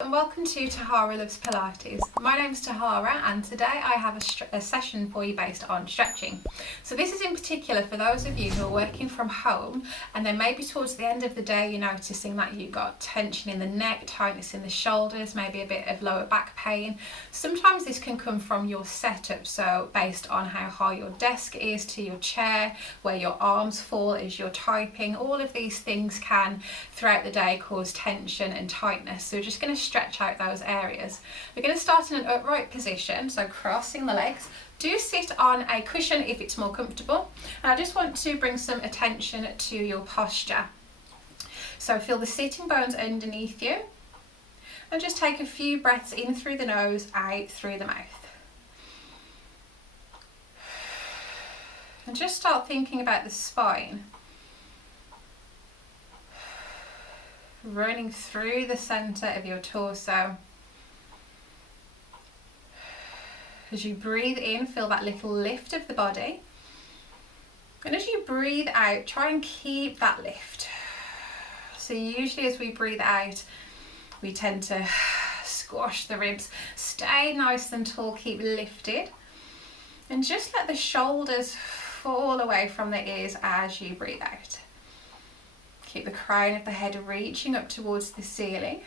And welcome to Tahara Loves Pilates. My name's Tahara and today I have a session for you based on stretching. So this is in particular for those of you who are working from home and then maybe towards the end of the day you're noticing that you've got tension in the neck, tightness in the shoulders, maybe a bit of lower back pain. Sometimes this can come from your setup, so based on how high your desk is to your chair, where your arms fall as you're typing, all of these things can throughout the day cause tension and tightness. So we're just going to stretch out those areas. We're going to start in an upright position, so crossing the legs. Do sit on a cushion if it's more comfortable. And I just want to bring some attention to your posture. So feel the sitting bones underneath you. And just take a few breaths in through the nose, out through the mouth. And just start thinking about the spine. Running through the centre of your torso. As you breathe in, feel that little lift of the body. And as you breathe out, try and keep that lift. So usually as we breathe out, we tend to squash the ribs. Stay nice and tall, keep lifted. And just let the shoulders fall away from the ears as you breathe out. Keep the crown of the head reaching up towards the ceiling.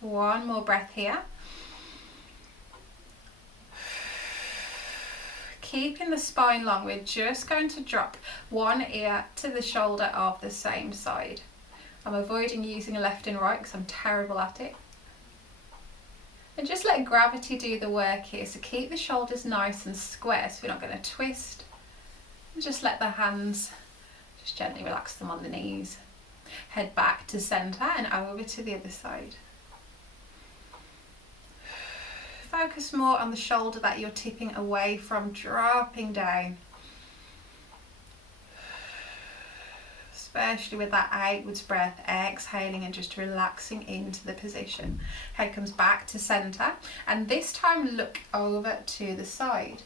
One more breath here. Keeping the spine long, we're just going to drop one ear to the shoulder of the same side. I'm avoiding using left and right because I'm terrible at it. And just let gravity do the work here. So keep the shoulders nice and square so we're not going to twist. And just let the hands, just gently relax them on the knees. Head back to centre and over to the other side. Focus more on the shoulder that you're tipping away from, dropping down. Especially with that outwards breath, exhaling and just relaxing into the position. Head comes back to centre and this time look over to the side.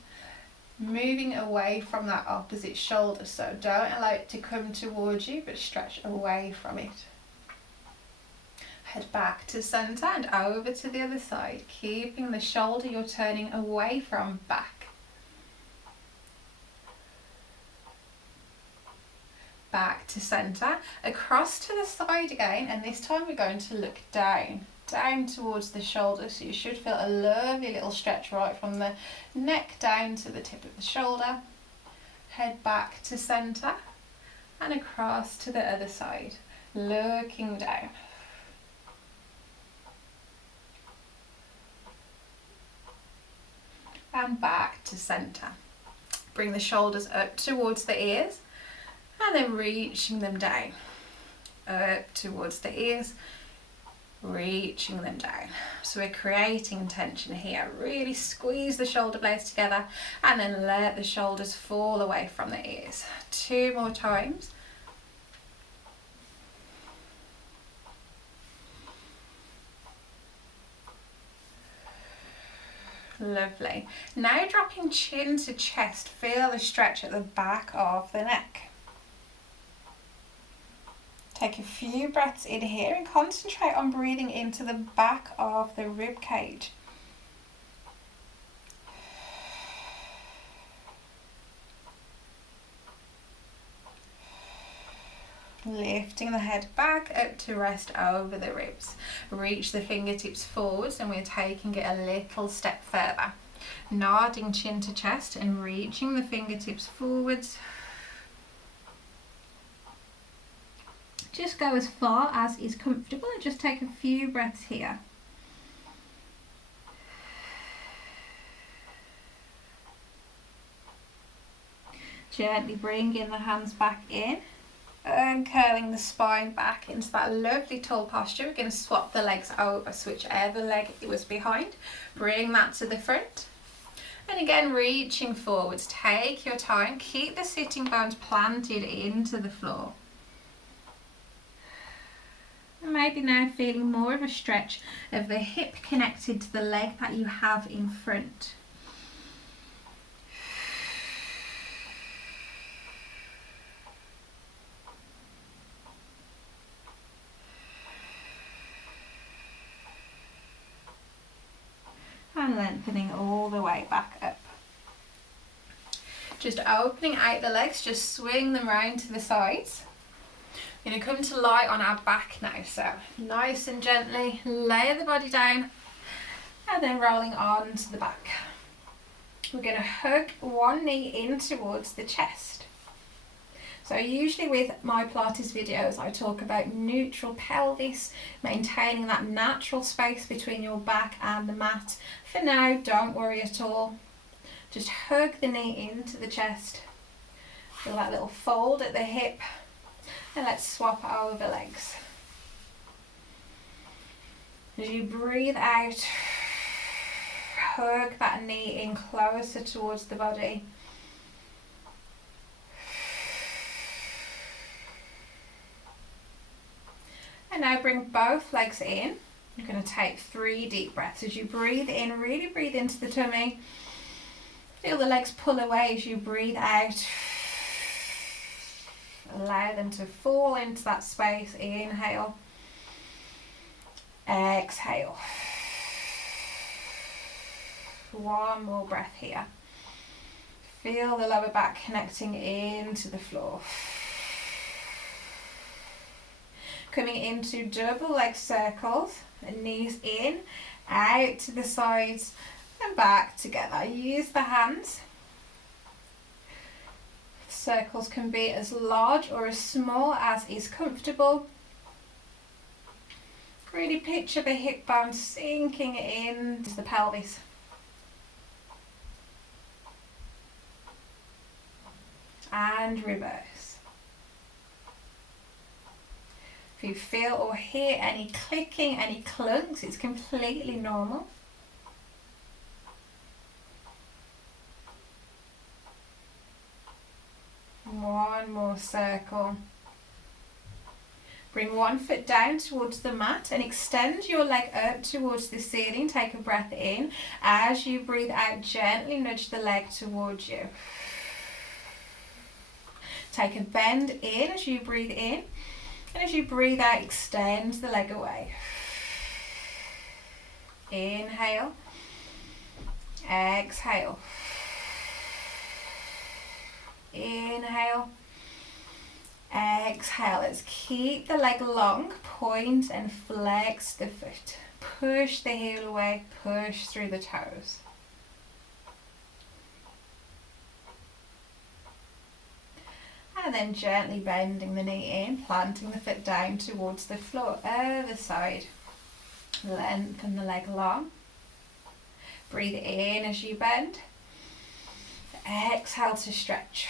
Moving away from that opposite shoulder, so don't allow it to come towards you but stretch away from it. Head back to centre and over to the other side, keeping the shoulder you're turning away from back. Back to centre, across to the side again, and this time we're going to look down towards the shoulder, so you should feel a lovely little stretch right from the neck down to the tip of the shoulder. Head back to centre and across to the other side, looking down. And back to centre. Bring the shoulders up towards the ears and then reaching them down. Up towards the ears, reaching them down. So we're creating tension here. Really squeeze the shoulder blades together and then let the shoulders fall away from the ears. 2 more times. Lovely. Now dropping chin to chest, feel the stretch at the back of the neck. Take a few breaths in here and concentrate on breathing into the back of the rib cage. Lifting the head back up to rest over the ribs. Reach the fingertips forwards and we're taking it a little step further. Nodding chin to chest and reaching the fingertips forwards. Just go as far as is comfortable and just take a few breaths here. Gently bringing the hands back in. And curling the spine back into that lovely tall posture. We're going to swap the legs over, so whichever leg it was behind, bring that to the front. And again, reaching forwards, take your time, keep the sitting bones planted into the floor. And maybe now feeling more of a stretch of the hip connected to the leg that you have in front. and lengthening all the way back up. Just opening out the legs, just swing them round to the sides. We're going to come to lie on our back now, so nice and gently lay the body down and then rolling on to the back. We're going to hug one knee in towards the chest. So usually with my Pilates videos I talk about neutral pelvis, maintaining that natural space between your back and the mat. For now, don't worry at all. Just hug the knee into the chest. Feel that little fold at the hip. And let's swap over legs. As you breathe out, hug that knee in closer towards the body. And now bring both legs in. You're going to take 3 deep breaths. As you breathe in, really breathe into the tummy. Feel the legs pull away as you breathe out. Allow them to fall into that space. Inhale. Exhale. One more breath here. Feel the lower back connecting into the floor. Coming into double leg circles. Knees in, out to the sides and back together. Use the hands. Circles can be as large or as small as is comfortable. Really picture the hip bone sinking into the pelvis. And reverse. If you feel or hear any clicking, any clunks, it's completely normal. One more circle. Bring one foot down towards the mat and extend your leg up towards the ceiling. Take a breath in. As you breathe out, gently nudge the leg towards you. Take a bend in as you breathe in. And as you breathe out, extend the leg away. Inhale. Exhale. Inhale. Exhale. Let's keep the leg long. Point and flex the foot. Push the heel away. Push through the toes. And then gently bending the knee in, planting the foot down towards the floor. Other side. Lengthen the leg long. Breathe in as you bend. Exhale to stretch.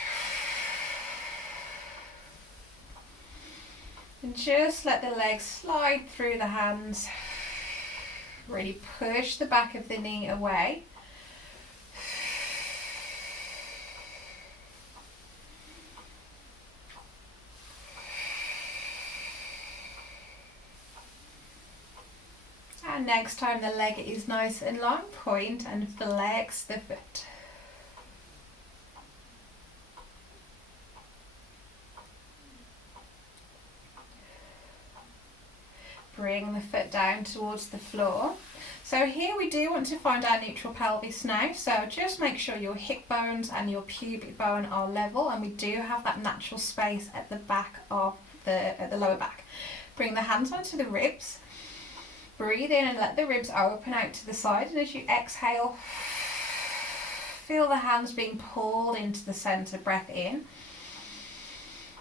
And just let the legs slide through the hands. Really push the back of the knee away. And next time the leg is nice and long, point and flex the foot. Bring the foot down towards the floor. So here we do want to find our neutral pelvis now. So just make sure your hip bones and your pubic bone are level, and we do have that natural space at the back of the lower back. Bring the hands onto the ribs. Breathe in and let the ribs open out to the side, and as you exhale, feel the hands being pulled into the centre. Breath in.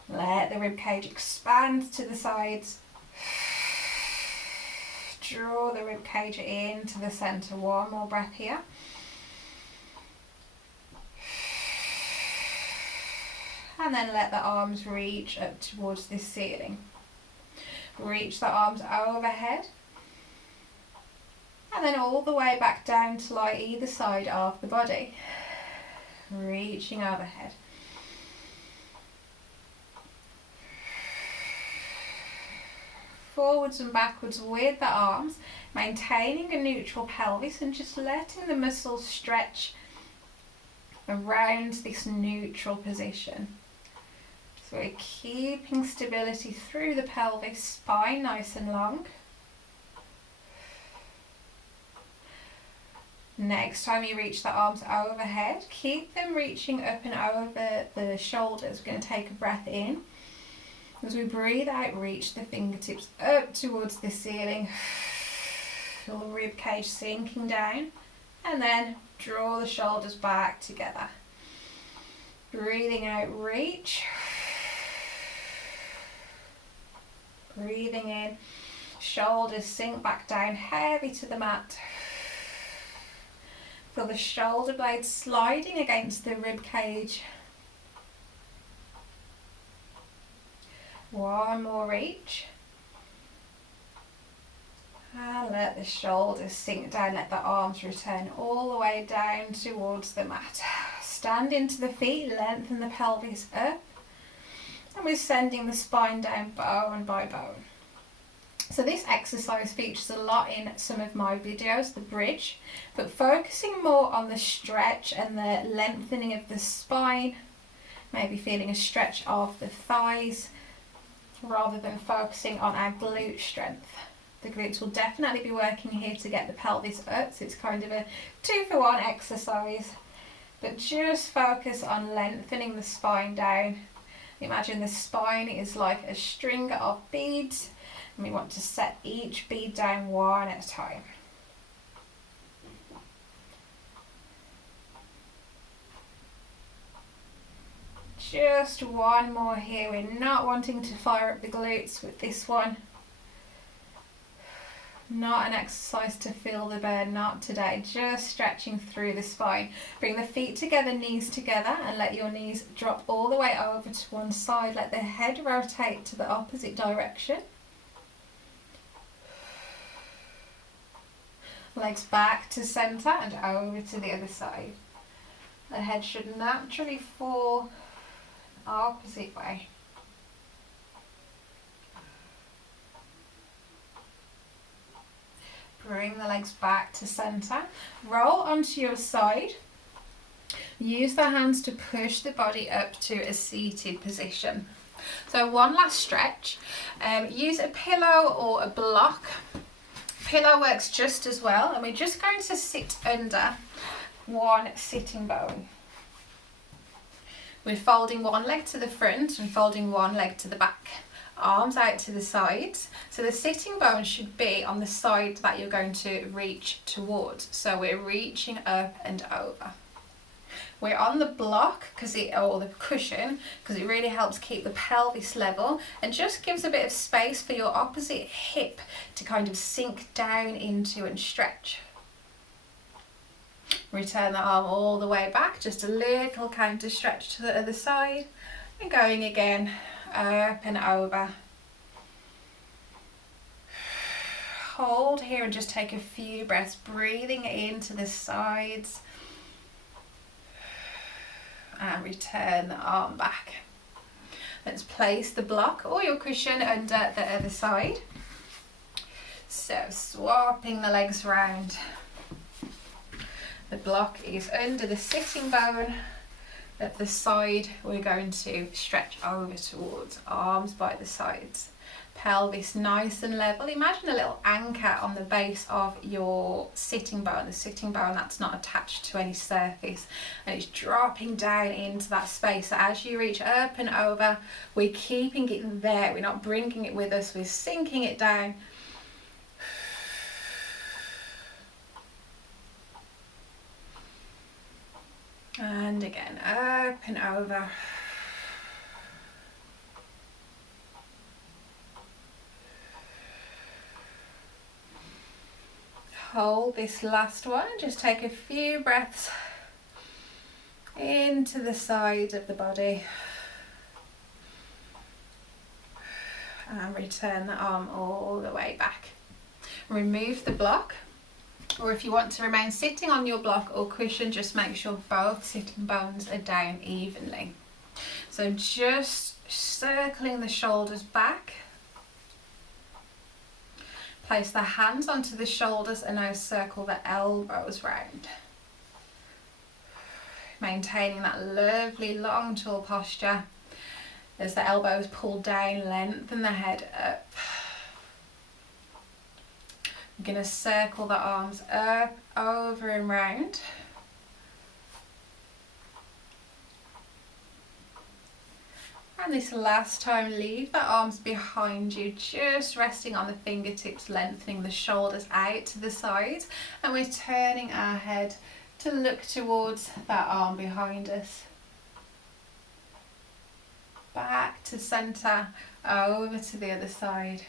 Let the rib cage expand to the sides. Draw the rib cage into the centre. One more breath here. And then let the arms reach up towards the ceiling. Reach the arms overhead. And then all the way back down to lie either side of the body. Reaching overhead. Forwards and backwards with the arms, maintaining a neutral pelvis and just letting the muscles stretch around this neutral position. So we're keeping stability through the pelvis, spine nice and long. Next time you reach the arms overhead, keep them reaching up and over the shoulders. We're going to take a breath in. As we breathe out, reach the fingertips up towards the ceiling. Feel the rib cage sinking down. And then draw the shoulders back together. Breathing out, reach. Breathing in, shoulders sink back down, heavy to the mat. Feel the shoulder blades sliding against the rib cage. One more reach. And let the shoulders sink down, let the arms return all the way down towards the mat. Stand into the feet, lengthen the pelvis up. And we're sending the spine down bone by bone. So this exercise features a lot in some of my videos, the bridge, but focusing more on the stretch and the lengthening of the spine, maybe feeling a stretch of the thighs, rather than focusing on our glute strength. The glutes will definitely be working here to get the pelvis up, so it's kind of a 2-for-1 exercise, but just focus on lengthening the spine down. Imagine the spine is like a string of beads, and we want to set each bead down one at a time. Just one more here. We're not wanting to fire up the glutes with this one. Not an exercise to feel the burn, not today. Just stretching through the spine. Bring the feet together, knees together, and let your knees drop all the way over to one side. Let the head rotate to the opposite direction. Legs back to centre and over to the other side. The head should naturally fall the opposite way. Bring the legs back to centre. Roll onto your side. Use the hands to push the body up to a seated position. So one last stretch. Use a pillow or a block. Pillow works just as well, and we're just going to sit under one sitting bone. We're folding one leg to the front and folding one leg to the back. Arms out to the sides. So the sitting bone should be on the side that you're going to reach towards. So we're reaching up and over. We're on the block or the cushion because it really helps keep the pelvis level and just gives a bit of space for your opposite hip to kind of sink down into and stretch. Return the arm all the way back, just a little counter stretch to the other side, and going again, up and over. Hold here and just take a few breaths, breathing into the sides. And return the arm back. Let's place the block or your cushion under the other side. So swapping the legs round. The block is under the sitting bone. At the side, we're going to stretch over towards, arms by the sides. Pelvis nice and level. Imagine a little anchor on the base of your sitting bone, the sitting bone that's not attached to any surface, and it's dropping down into that space. So as you reach up and over, we're keeping it there, we're not bringing it with us, we're sinking it down. And again, up and over. Hold this last one, just take a few breaths into the side of the body and return the arm all the way back. Remove the block, or if you want to remain sitting on your block or cushion, just make sure both sitting bones are down evenly. So just circling the shoulders back. Place the hands onto the shoulders and now circle the elbows round. Maintaining that lovely long tall posture. As the elbows pull down, lengthen the head up. I'm going to circle the arms up, over and round. And this last time, leave the arms behind you, just resting on the fingertips, lengthening the shoulders out to the side. And we're turning our head to look towards that arm behind us. Back to centre, over to the other side.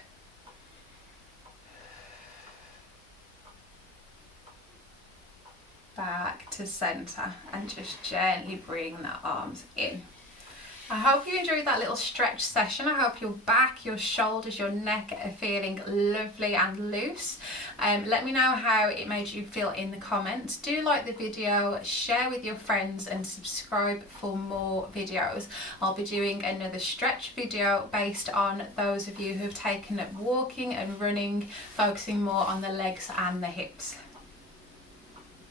Back to centre, and just gently bring the arms in. I hope you enjoyed that little stretch session. I hope your back, your shoulders, your neck are feeling lovely and loose. Let me know how it made you feel in the comments. Do like the video, share with your friends, and subscribe for more videos. I'll be doing another stretch video based on those of you who've taken up walking and running, focusing more on the legs and the hips.